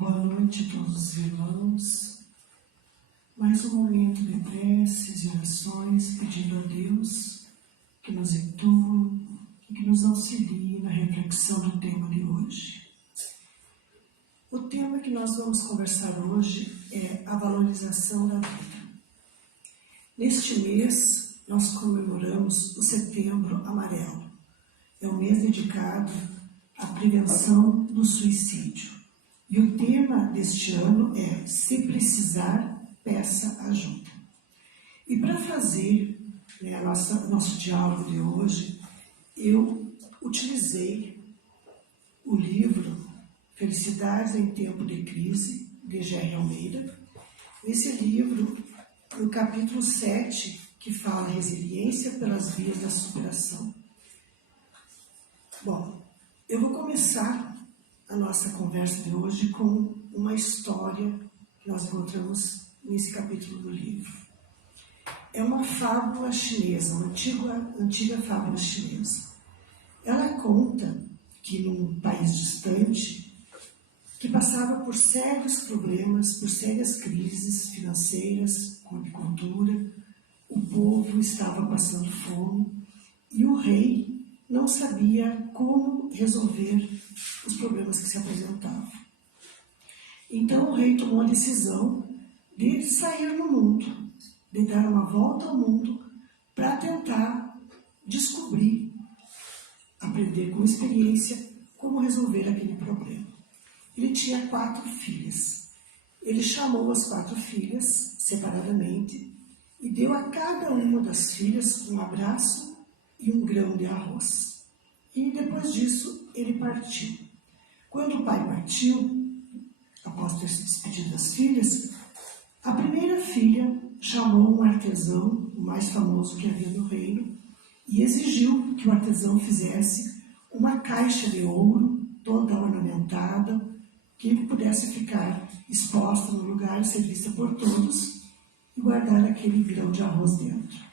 Boa noite a todos os irmãos. Mais um momento de preces e orações, pedindo a Deus que nos intue e que nos auxilie na reflexão do tema de hoje. O tema que nós vamos conversar hoje é a valorização da vida. Neste mês, nós comemoramos o Setembro Amarelo. É um mês dedicado à prevenção do suicídio. E o tema deste ano é: se precisar, peça ajuda. E para fazer nosso diálogo de hoje, eu utilizei o livro Felicidades em Tempo de Crise, de Gerry Almeida. Esse livro, no capítulo 7, que fala resiliência pelas vias da superação. Bom, eu vou começar a nossa conversa de hoje com uma história que nós encontramos nesse capítulo do livro. É uma fábula chinesa, uma antiga fábula chinesa. Ela conta que num país distante, que passava por sérios problemas, por sérias crises financeiras, com agricultura, o povo estava passando fome e o rei não sabia como resolver os problemas que se apresentavam. Então o rei tomou a decisão de sair no mundo, de dar uma volta ao mundo para tentar descobrir, aprender com experiência como resolver aquele problema. Ele tinha 4 filhas. Ele chamou as 4 filhas separadamente e deu a cada uma das filhas um abraço e um grão de arroz. E depois disso ele partiu. Quando o pai partiu, após ter se despedido das filhas, a primeira filha chamou um artesão, o mais famoso que havia no reino, e exigiu que o artesão fizesse uma caixa de ouro, toda ornamentada, que pudesse ficar exposta no lugar, ser vista por todos, e guardar aquele grão de arroz dentro.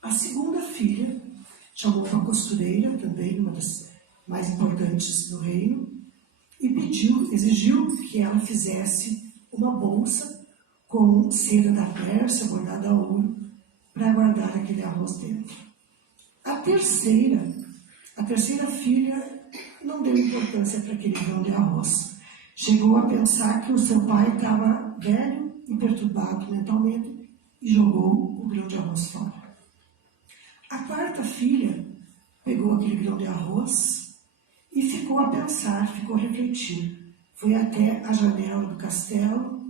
A segunda filha chamou uma costureira, também uma das mais importantes do reino, e exigiu que ela fizesse uma bolsa com seda da Pérsia, bordada a ouro, para guardar aquele arroz dentro. A terceira filha não deu importância para aquele grão de arroz. Chegou a pensar que o seu pai estava velho e perturbado mentalmente e jogou o grão de arroz fora. A quarta filha pegou aquele grão de arroz e ficou a pensar, ficou a refletir. Foi até a janela do castelo.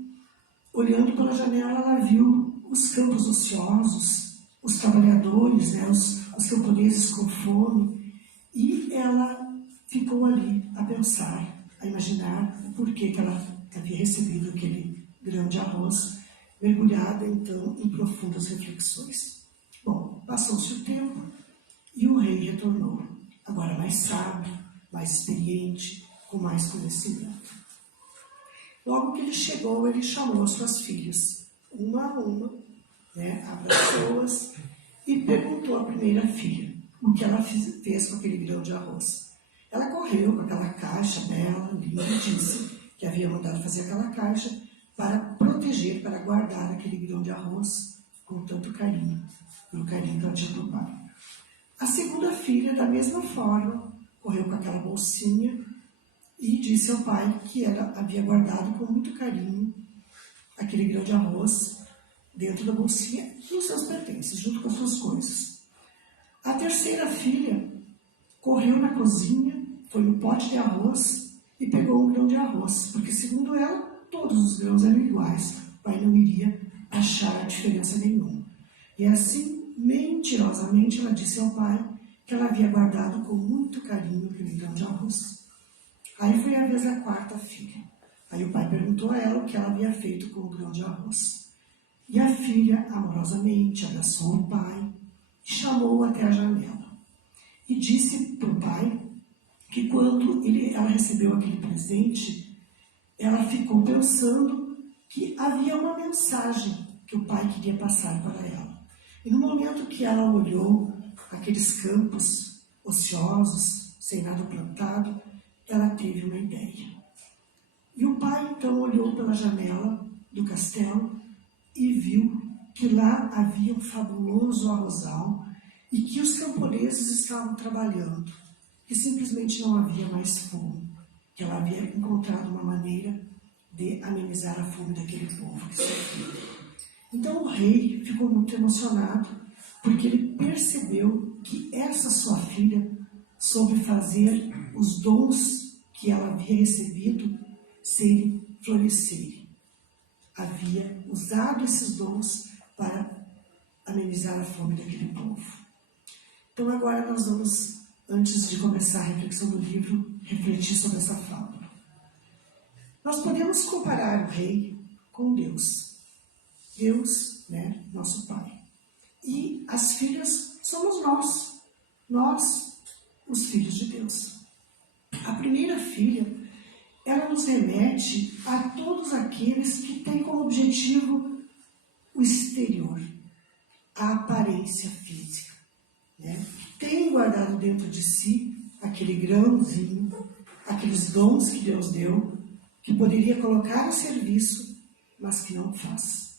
Olhando pela janela, ela viu os campos ociosos, os trabalhadores, os camponeses com fome, e ela ficou ali a pensar, a imaginar o porquê que ela havia recebido aquele grão de arroz, mergulhada então em profundas reflexões. Bom, passou-se o tempo e o rei retornou, agora mais sábio, mais experiente, com mais conhecimento. Logo que ele chegou, ele chamou as suas filhas, uma a uma, abraçou-as e perguntou à primeira filha o que ela fez com aquele grão de arroz. Ela correu com aquela caixa bela, linda, e disse que havia mandado fazer aquela caixa para proteger, para guardar aquele grão de arroz com tanto carinho, pelo carinho que ela tinha do pai. A segunda filha, da mesma forma, correu com aquela bolsinha e disse ao pai que ela havia guardado com muito carinho aquele grão de arroz dentro da bolsinha e os seus pertences, junto com as suas coisas. A terceira filha correu na cozinha, foi no pote de arroz e pegou um grão de arroz, porque, segundo ela, todos os grãos eram iguais. O pai não iria achar diferença nenhuma. E assim, mentirosamente, ela disse ao pai que ela havia guardado com muito carinho aquele grão de arroz. Aí foi a vez da quarta filha. Aí o pai perguntou a ela o que ela havia feito com o grão de arroz. E a filha, amorosamente, abraçou o pai e chamou-o até a janela. E disse para o pai que quando ela recebeu aquele presente, ela ficou pensando que havia uma mensagem que o pai queria passar para ela. E no momento que ela olhou aqueles campos ociosos, sem nada plantado, ela teve uma ideia. E o pai pai então olhou pela janela do castelo e viu que lá havia um fabuloso arrozal e que os camponeses estavam trabalhando, que simplesmente não havia mais fome, que ela havia encontrado uma maneira de amenizar a fome daquele povo que sofria. Então o rei ficou muito emocionado, porque ele percebeu que essa sua filha soube fazer os dons que ela havia recebido serem florescerem. Havia usado esses dons para amenizar a fome daquele povo. Então agora nós vamos, antes de começar a reflexão do livro, refletir sobre essa fábula. Nós podemos comparar o rei com Deus. Deus, né, nosso Pai. E as filhas somos nós, os filhos de Deus. A primeira filha, ela nos remete a todos aqueles que têm como objetivo o exterior, a aparência física, né? Tem guardado dentro de si aquele grãozinho, aqueles dons que Deus deu, que poderia colocar a serviço, mas que não faz.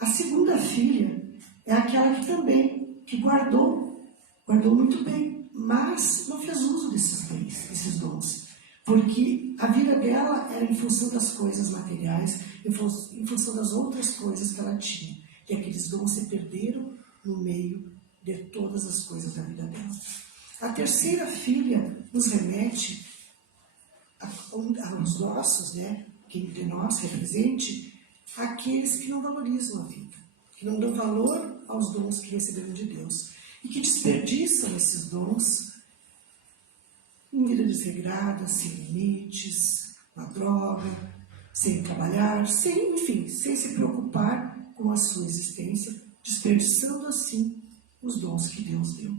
A segunda filha é aquela que também, que guardou muito bem, mas não fez uso desses bens, desses dons, porque a vida dela era em função das coisas materiais, em função das outras coisas que ela tinha, e aqueles dons se perderam no meio de todas as coisas da vida dela. A terceira filha nos remete aos nossos, né, quem de nós represente, aqueles que não valorizam a vida, que não dão valor aos dons que receberam de Deus e que desperdiçam esses dons em vida desregrada, sem limites, na droga, sem trabalhar, sem se preocupar com a sua existência, desperdiçando assim os dons que Deus deu.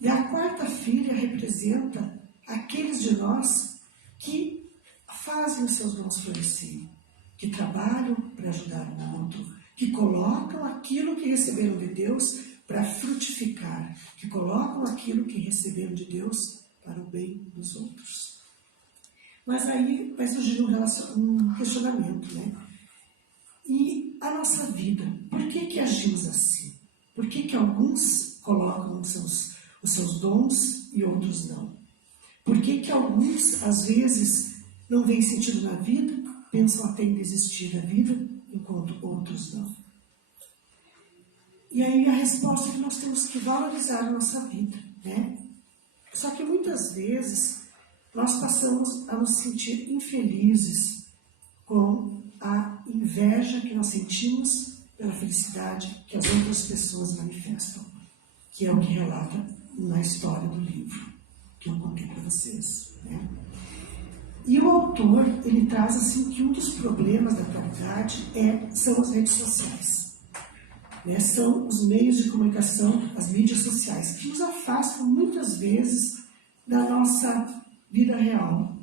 E a quarta filha representa aqueles de nós que fazem os seus dons florescerem, que trabalham para ajudar o outro, que colocam aquilo que receberam de Deus para frutificar, que colocam aquilo que receberam de Deus para o bem dos outros. Mas aí vai surgir um questionamento, né? E a nossa vida, por que agimos assim? Por que alguns colocam os seus dons e outros não? Por que alguns, às vezes, não veem sentido na vida, pensam até em desistir da vida, enquanto outros não? E aí a resposta é que nós temos que valorizar a nossa vida, né? Só que muitas vezes nós passamos a nos sentir infelizes com a inveja que nós sentimos pela felicidade que as outras pessoas manifestam, que é o que relata na história do livro que eu contei para vocês, né? E o autor, ele traz assim que um dos problemas da atualidade são as redes sociais, né? São os meios de comunicação, as mídias sociais, que nos afastam muitas vezes da nossa vida real,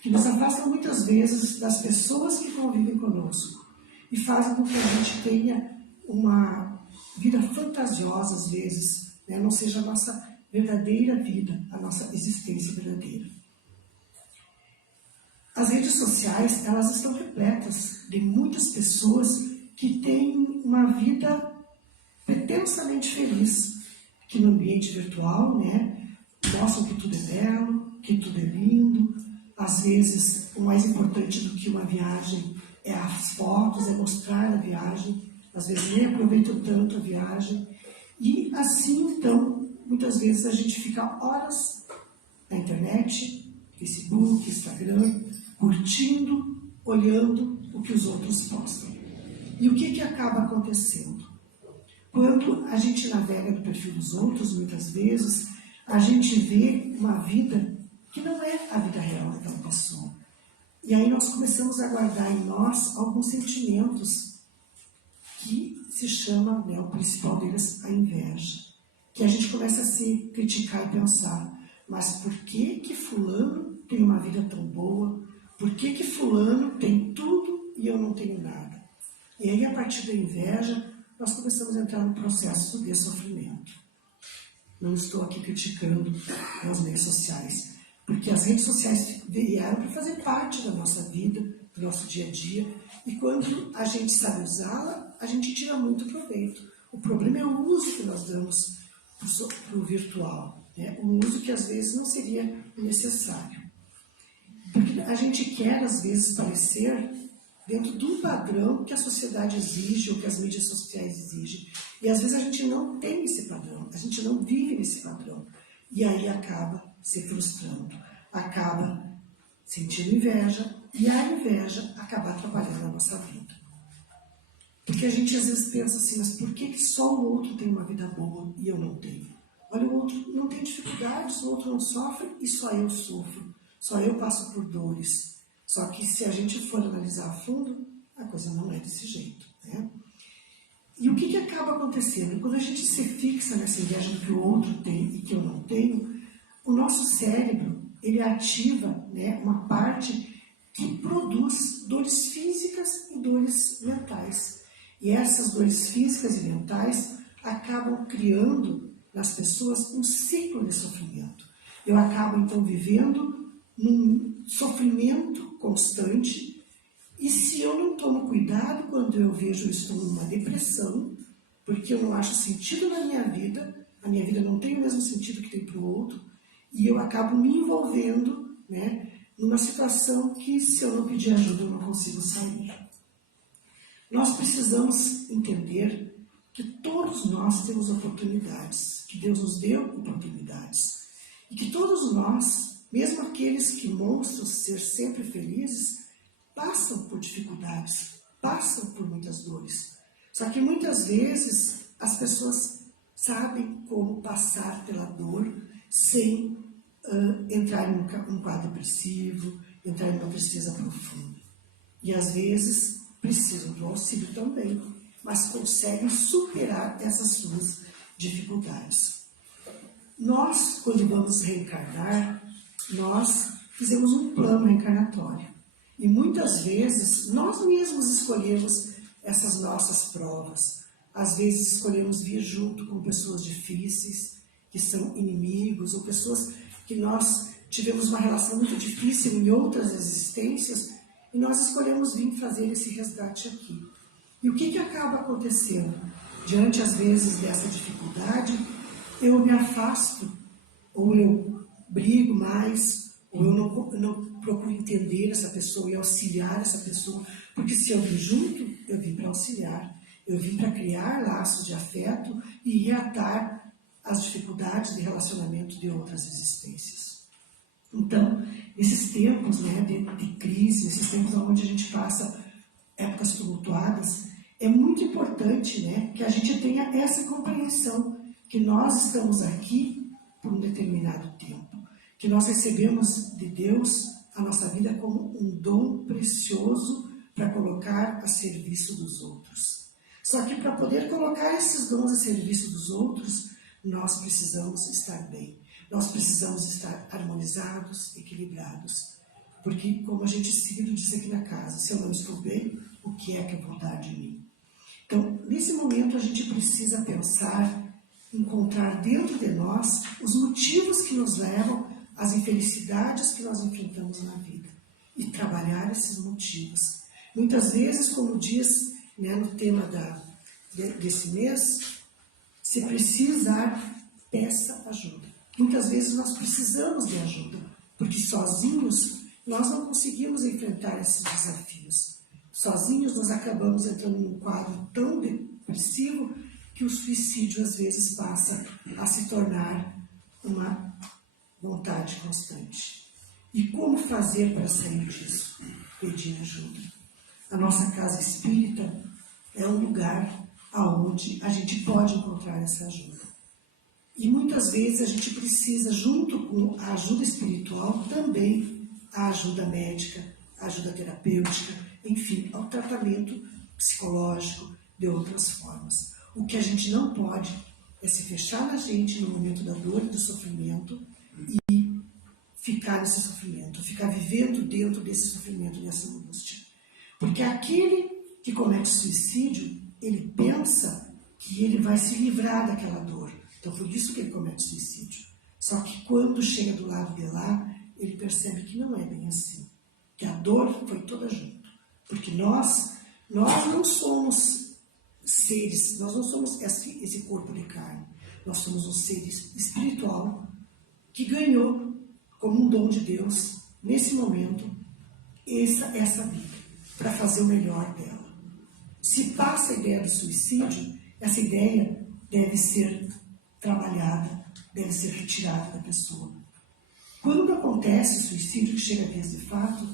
que nos afastam muitas vezes das pessoas que convivem conosco e fazem com que a gente tenha uma vida fantasiosa às vezes, né? Não seja a nossa verdadeira vida, a nossa existência verdadeira. As redes sociais, elas estão repletas de muitas pessoas que têm uma vida pretensamente feliz, que no ambiente virtual, né, mostram que tudo é belo, que tudo é lindo. Às vezes, o mais importante do que uma viagem é as fotos, é mostrar a viagem. Às vezes nem aproveitam tanto a viagem. E assim, então, muitas vezes a gente fica horas na internet, Facebook, Instagram, curtindo, olhando o que os outros postam. E o que acaba acontecendo? Quando a gente navega no perfil dos outros, muitas vezes, a gente vê uma vida que não é a vida real daquela pessoa. E aí nós começamos a guardar em nós alguns sentimentos que se chama, né, o principal deles, a inveja. Que a gente começa a se criticar e pensar, mas por que fulano tem uma vida tão boa? Por que fulano tem tudo e eu não tenho nada? E aí, a partir da inveja, nós começamos a entrar no processo de sofrimento. Não estou aqui criticando as redes sociais, porque as redes sociais vieram para fazer parte da nossa vida, do nosso dia a dia, e quando a gente sabe usá-la, a gente tira muito proveito. O problema é o uso que nós damos para o virtual, né? Um uso que às vezes não seria necessário. Porque a gente quer, às vezes, parecer dentro de um padrão que a sociedade exige ou que as mídias sociais exigem. E às vezes a gente não tem esse padrão, a gente não vive nesse padrão. E aí acaba se frustrando, acaba sentindo inveja, e a inveja acaba atrapalhando a nossa vida. Porque a gente às vezes pensa assim, mas por que só o outro tem uma vida boa e eu não tenho? Olha, o outro não tem dificuldades, o outro não sofre e só eu sofro, só eu passo por dores. Só que se a gente for analisar a fundo, a coisa não é desse jeito, né? E o que acaba acontecendo? Quando a gente se fixa nessa inveja do que o outro tem e que eu não tenho, o nosso cérebro, ele ativa, né, uma parte que produz dores físicas e dores mentais. E essas dores físicas e mentais acabam criando nas pessoas um ciclo de sofrimento. Eu acabo, então, vivendo num sofrimento constante, e se eu não tomo cuidado, quando eu vejo eu estou numa depressão, porque eu não acho sentido na minha vida, a minha vida não tem o mesmo sentido que tem para o outro, e eu acabo me envolvendo, né, numa situação que, se eu não pedir ajuda, eu não consigo sair. Nós precisamos entender que todos nós temos oportunidades, que Deus nos deu oportunidades, e que todos nós, mesmo aqueles que mostram ser sempre felizes, passam por dificuldades, passam por muitas dores. Só que muitas vezes as pessoas sabem como passar pela dor sem entrar em um quadro depressivo, entrar em uma tristeza profunda. E às vezes precisam do auxílio também, mas conseguem superar essas suas dificuldades. Nós, quando vamos reencarnar, nós fizemos um plano reencarnatório. E muitas vezes nós mesmos escolhemos essas nossas provas. Às vezes escolhemos vir junto com pessoas difíceis, que são inimigos, ou pessoas que nós tivemos uma relação muito difícil em outras existências, e nós escolhemos vir fazer esse resgate aqui. E o que acaba acontecendo? Diante, às vezes, dessa dificuldade, eu me afasto, ou eu brigo mais, ou eu não procuro entender essa pessoa e auxiliar essa pessoa, porque se eu vim junto, eu vim para auxiliar, eu vim para criar laços de afeto e reatar as dificuldades de relacionamento de outras existências. Então, nesses tempos, né, de crise, nesses tempos onde a gente passa épocas tumultuadas, é muito importante, né, que a gente tenha essa compreensão que nós estamos aqui por um determinado tempo, que nós recebemos de Deus a nossa vida como um dom precioso para colocar a serviço dos outros. Só que para poder colocar esses dons a serviço dos outros, nós precisamos estar bem. Nós precisamos estar harmonizados, equilibrados. Porque, como a gente seguido diz aqui na casa, se eu não estou bem, o que é que eu vou dar de mim? Então, nesse momento, a gente precisa pensar, encontrar dentro de nós os motivos que nos levam às infelicidades que nós enfrentamos na vida e trabalhar esses motivos. Muitas vezes, como diz, né, no tema desse mês, se precisar, peça ajuda. Muitas vezes nós precisamos de ajuda, porque sozinhos nós não conseguimos enfrentar esses desafios. Sozinhos nós acabamos entrando num quadro tão depressivo que o suicídio às vezes passa a se tornar uma vontade constante. E como fazer para sair disso? Pedir ajuda. A nossa casa espírita é um lugar onde a gente pode encontrar essa ajuda. E muitas vezes a gente precisa, junto com a ajuda espiritual, também a ajuda médica, a ajuda terapêutica, enfim, ao tratamento psicológico de outras formas. O que a gente não pode é se fechar na gente no momento da dor e do sofrimento e ficar nesse sofrimento, ficar vivendo dentro desse sofrimento, dessa angústia. Porque aquele que comete suicídio, ele pensa que ele vai se livrar daquela dor. Então, por isso que ele comete suicídio. Só que quando chega do lado de lá, ele percebe que não é bem assim. Que a dor foi toda junto. Porque nós não somos seres, nós não somos esse corpo de carne. Nós somos um ser espiritual que ganhou, como um dom de Deus, nesse momento, essa vida, para fazer o melhor dela. Se passa a ideia do suicídio, essa ideia deve ser trabalhada, deve ser retirada da pessoa. Quando acontece o suicídio, que chega a vias de fato,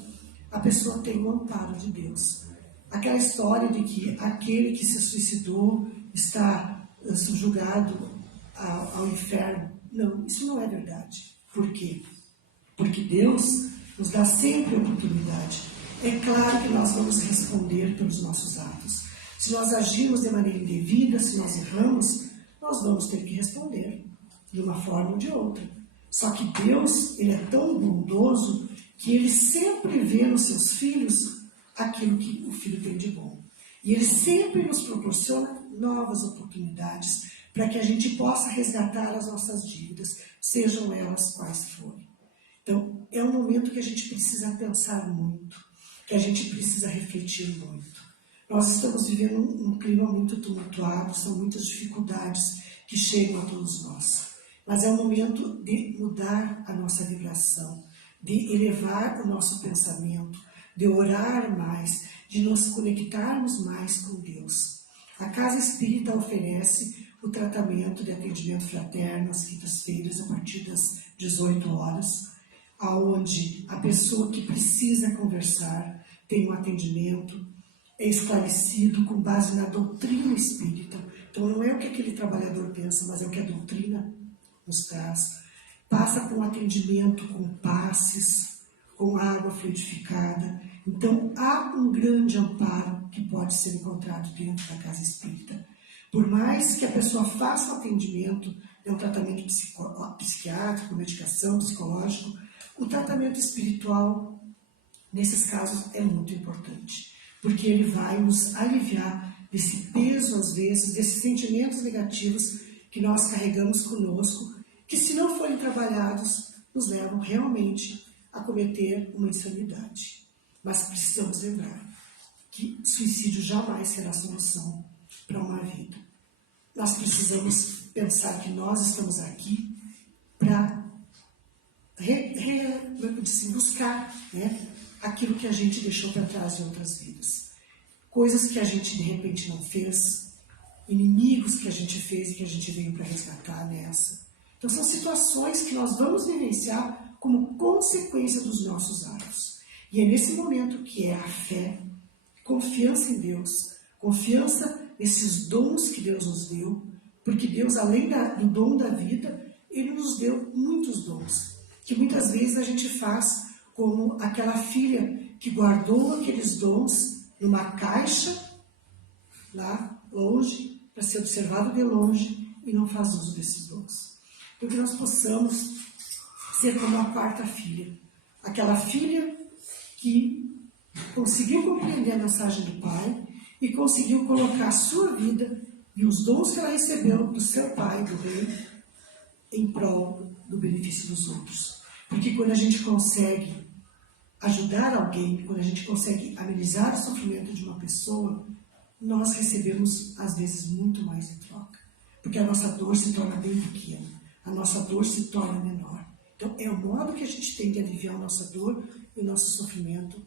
a pessoa tem o amparo de Deus. Aquela história de que aquele que se suicidou está subjugado ao inferno. Não, isso não é verdade. Por quê? Porque Deus nos dá sempre a oportunidade. É claro que nós vamos responder pelos nossos atos. Se nós agirmos de maneira indevida, se nós erramos, nós vamos ter que responder, de uma forma ou de outra. Só que Deus, Ele é tão bondoso que Ele sempre vê nos seus filhos aquilo que o filho tem de bom. E Ele sempre nos proporciona novas oportunidades para que a gente possa resgatar as nossas dívidas, sejam elas quais forem. Então, é um momento que a gente precisa pensar muito, que a gente precisa refletir muito. Nós estamos vivendo um clima muito tumultuado, são muitas dificuldades que chegam a todos nós. Mas é um momento de mudar a nossa vibração, de elevar o nosso pensamento, de orar mais, de nos conectarmos mais com Deus. A Casa Espírita oferece o tratamento de atendimento fraterno às quintas-feiras, a partir das 18 horas, onde a pessoa que precisa conversar tem um atendimento, é esclarecido com base na doutrina espírita. Então não é o que aquele trabalhador pensa, mas é o que a doutrina nos traz. Passa com atendimento, com passes, com água fluidificada. Então há um grande amparo que pode ser encontrado dentro da Casa Espírita. Por mais que a pessoa faça o atendimento, é um tratamento psiquiátrico, medicação, psicológico, o tratamento espiritual, nesses casos, é muito importante, porque ele vai nos aliviar desse peso, às vezes, desses sentimentos negativos que nós carregamos conosco, que, se não forem trabalhados, nos levam realmente a cometer uma insanidade. Mas precisamos lembrar que suicídio jamais será a solução para uma vida. Nós precisamos pensar que nós estamos aqui para buscar, né, aquilo que a gente deixou para trás em outras vidas. Coisas que a gente de repente não fez, inimigos que a gente fez e que a gente veio para resgatar nessa. Então são situações que nós vamos vivenciar como consequência dos nossos atos. E é nesse momento que é a fé, confiança em Deus, confiança nesses dons que Deus nos deu, porque Deus, além do dom da vida, Ele nos deu muitos dons, que muitas vezes a gente faz como aquela filha que guardou aqueles dons numa caixa, lá longe, para ser observado de longe, e não faz uso desses dons. Então que nós possamos ser como a quarta filha, aquela filha que conseguiu compreender a mensagem do Pai e conseguiu colocar a sua vida e os dons que ela recebeu do seu Pai, do Rei, em prol do benefício dos outros. Porque quando a gente consegue ajudar alguém, quando a gente consegue amenizar o sofrimento de uma pessoa, nós recebemos, às vezes, muito mais em troca. Porque a nossa dor se torna bem pequena, a nossa dor se torna menor. Então, é o modo que a gente tem de aliviar a nossa dor e o nosso sofrimento,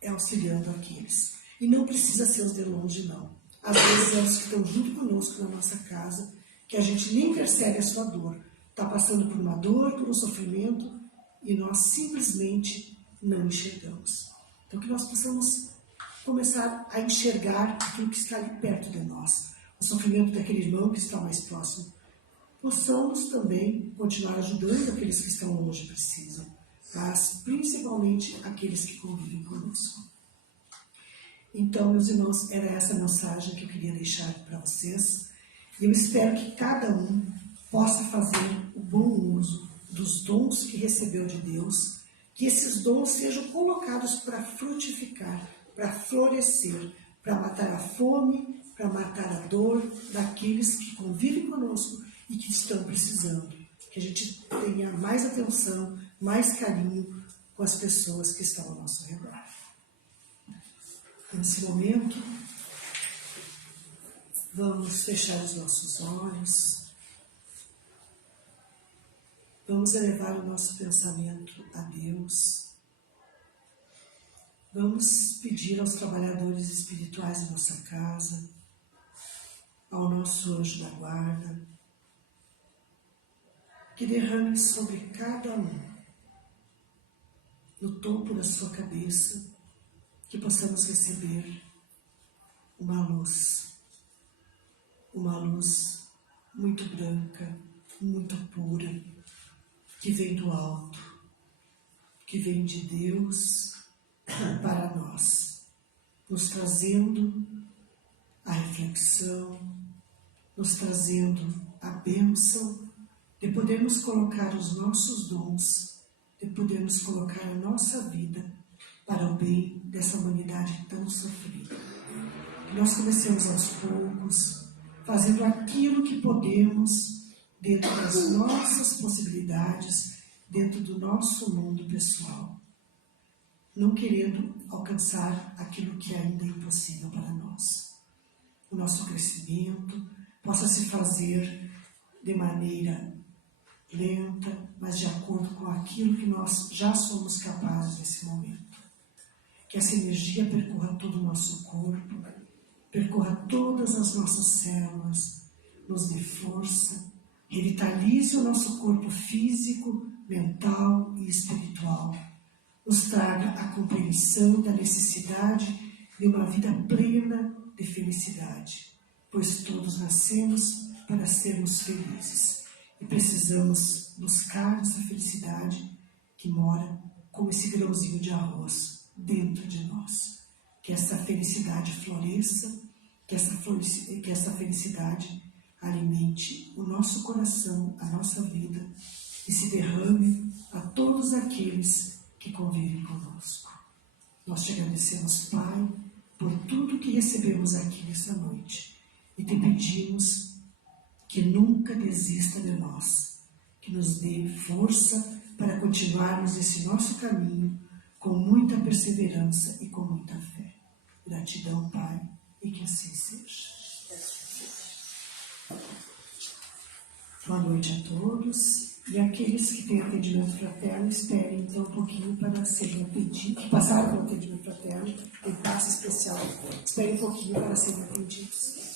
é auxiliando aqueles. E não precisa ser os de longe, não. Às vezes, é os que estão junto conosco na nossa casa, que a gente nem percebe a sua dor. Está passando por uma dor, por um sofrimento, e nós simplesmente não enxergamos. Então, que nós possamos começar a enxergar aquilo que está ali perto de nós. O sofrimento daquele irmão que está mais próximo. Possamos também continuar ajudando aqueles que estão longe e precisam, mas principalmente aqueles que convivem conosco. Então, meus irmãos, era essa a mensagem que eu queria deixar para vocês. E eu espero que cada um possa fazer o bom uso dos dons que recebeu de Deus, que esses dons sejam colocados para frutificar, para florescer, para matar a fome, para matar a dor daqueles que convivem conosco e que estão precisando. Que a gente tenha mais atenção, mais carinho com as pessoas que estão ao nosso redor. Nesse momento, vamos fechar os nossos olhos, vamos elevar o nosso pensamento a Deus, vamos pedir aos trabalhadores espirituais da nossa casa, ao nosso anjo da guarda, que derrame sobre cada um, no topo da sua cabeça, que possamos receber uma luz muito branca, muito pura, que vem do alto, que vem de Deus para nós, nos trazendo a reflexão, nos trazendo a bênção de podermos colocar os nossos dons, de podermos colocar a nossa vida para o bem dessa humanidade tão sofrida. Que nós comecemos aos poucos, fazendo aquilo que podemos dentro das nossas possibilidades, dentro do nosso mundo pessoal, não querendo alcançar aquilo que ainda é impossível para nós. O nosso crescimento possa se fazer de maneira lenta, mas de acordo com aquilo que nós já somos capazes nesse momento. Que essa energia percorra todo o nosso corpo, percorra todas as nossas células, nos dê força, revitalize o nosso corpo físico, mental e espiritual, nos traga a compreensão da necessidade de uma vida plena de felicidade, pois todos nascemos para sermos felizes e precisamos buscar essa felicidade que mora como esse grãozinho de arroz dentro de nós. Que essa felicidade floresça, que essa felicidade alimente o nosso coração, a nossa vida e se derrame a todos aqueles que convivem conosco. Nós te agradecemos, Pai, por tudo que recebemos aqui nessa noite e te pedimos que nunca desista de nós, que nos dê força para continuarmos esse nosso caminho com muita perseverança e com muita fé. Gratidão, Pai, e que assim seja. Boa noite a todos. E aqueles que têm atendimento fraterno, esperem então um pouquinho para serem atendidos, que passaram pelo atendimento fraterno, tem passe especial, esperem um pouquinho para serem atendidos.